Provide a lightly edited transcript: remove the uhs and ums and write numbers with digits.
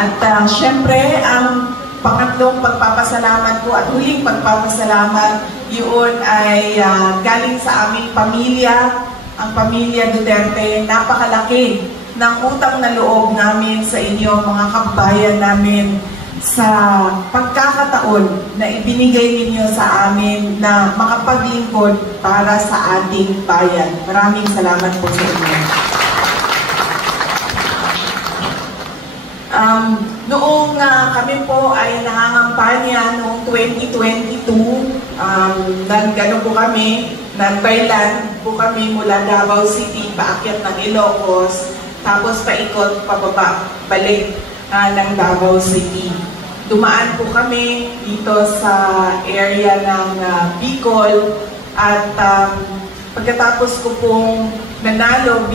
At syempre, ang pangatlong pagpapasalamat ko at huling pagpapasalamat yun ay galing sa aming pamilya, ang pamilya Duterte. Napakalaki ng utang na loob namin sa inyo, mga kababayan namin, sa pagkakataon na ibinigay ninyo sa amin na makapaglingkod para sa ating bayan. Maraming salamat po sa inyo. Noong kami po ay nangangampanya noong 2022, nag-ano po kami, nag-Thailand po kami mula Davao City, paakyat ng Ilocos, tapos paikot, pababa, balik ng Davao City. Dumaan po kami dito sa area ng Bicol at pagkatapos ko pong nanalo